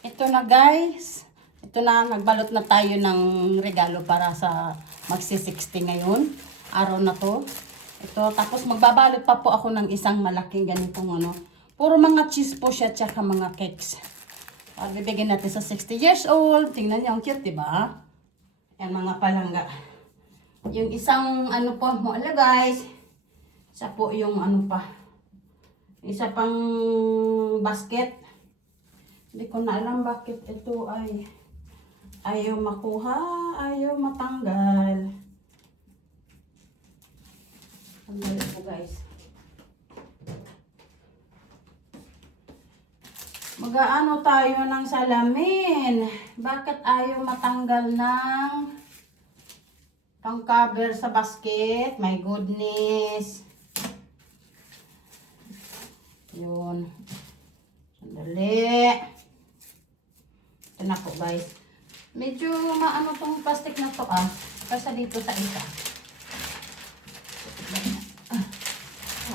Ito na guys. Ito na, nagbalot na tayo ng regalo para sa magsi-60 ngayon. Araw na to. Ito, tapos magbabalot pa po ako ng isang malaking ganitong ano. Puro mga cheese po siya, tsaka mga cakes. Bibigyan natin sa 60 years old. Tingnan niyo, ang cute, diba? Yan, mga palangga. Yung isang ano po, wala guys. Isa po yung ano pa. Isa pang basket. Hindi ko na alam bakit ito ay ayaw makuha, ayaw matanggal. Tanggal po guys. Mag-aano tayo ng salamin. Bakit ayaw matanggal ng pang-cover sa basket? My goodness. Yun. Sandali. Ito na po guys. Medyo maano tong plastic na to Kasa dito sa isa.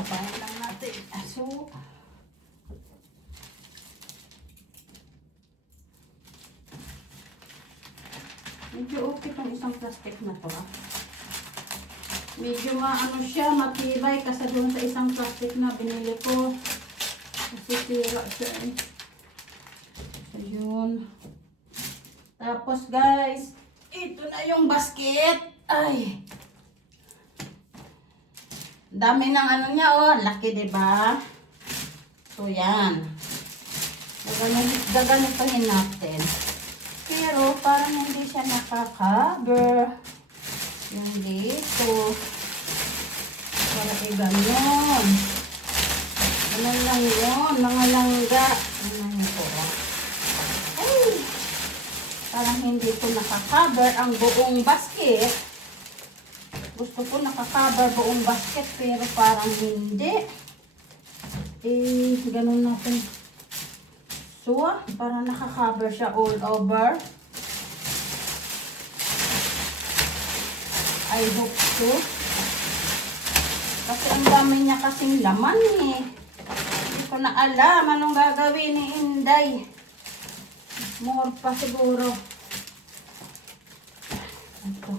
Hapain lang natin. So, medyo okay tong isang plastic na to Medyo maano siya, matibay kasi doon sa isang plastic na binili ko. Kasi sira siya Ayun. Tapos guys, ito na yung basket. Ay. Dami ng ano niya laki 'di ba? So yan. Gaganitahin natin. Pero parang hindi siya nakaka-cover. Yung dito. Para ganyan. Ganun lang yun. Mga langga. Ano po. Ay. Parang hindi ko nakaka-cover ang buong basket. Gusto ko nakaka-cover buong basket. Pero parang hindi. Ganun natin. So, parang nakaka-cover siya all over. I hope so. Kasi ang dami niya kasing laman Hindi ko na alam anong gagawin ni Inday. More pa siguro. Ito.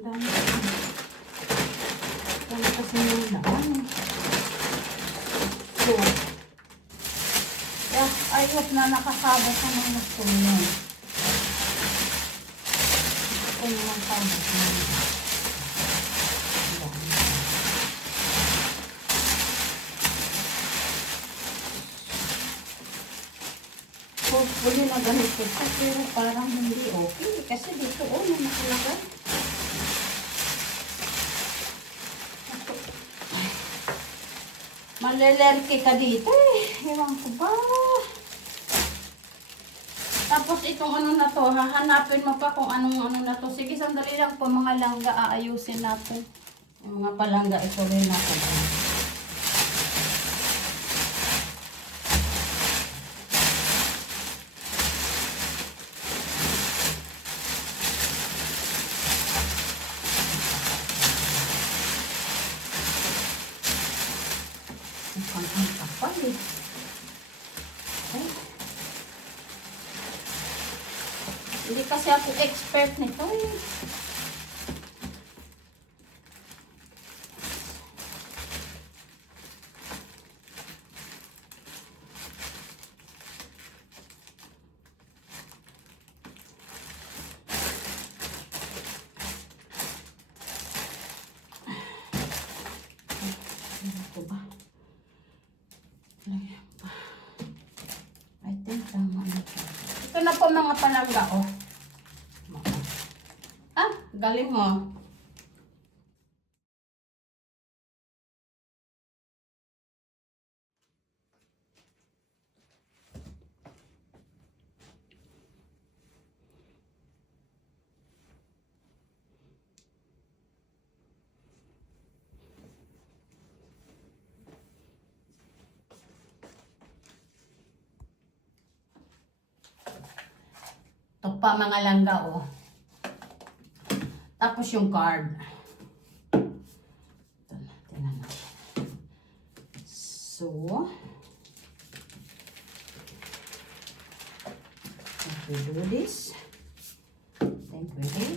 Dami kasing laman So, I hope na nakakabot sa mga sunan. Ito naman kabot na. Hopefully na ganito siya, pero parang hindi okay. Kasi dito, may nakalagay. Malelerke ka dito Ewan ko ba. Tapos itong ano na to, hahanapin mo pa kung anong ano na to. Sige, sandali lang po mga langga, aayusin natin. Yung mga palangga, ito rin natin. Ang kapal Hindi kasi ako expert nito Ito ba? I think tama na ito. Ito na po mga palangga galing mo. Ito pa mga langga Tapos yung card. So, we do this. Think ready.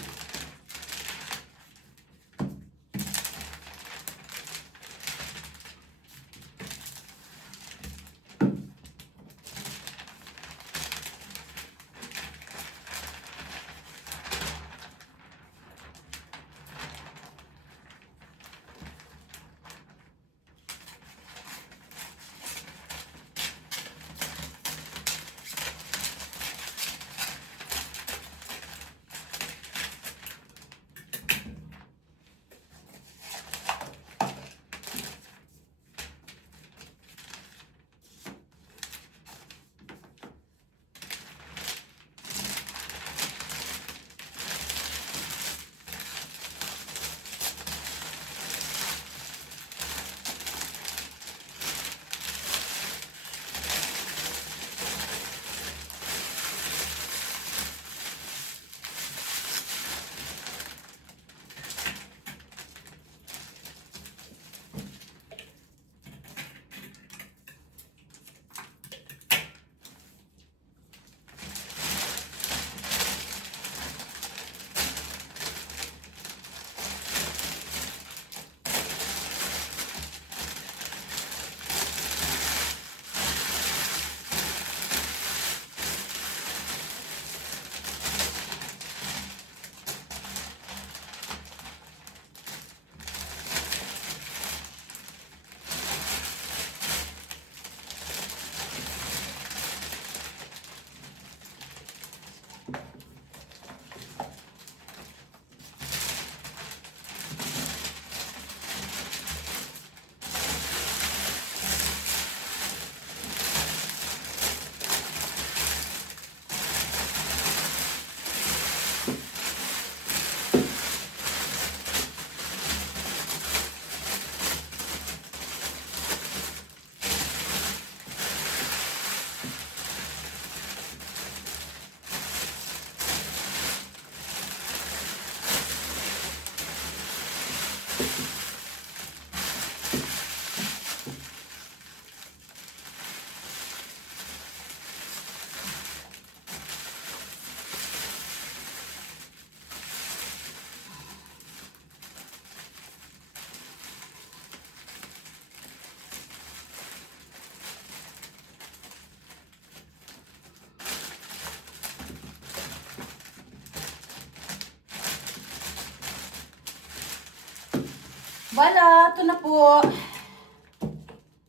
Wala, ito na po.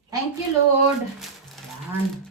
Thank you, Lord. Yan.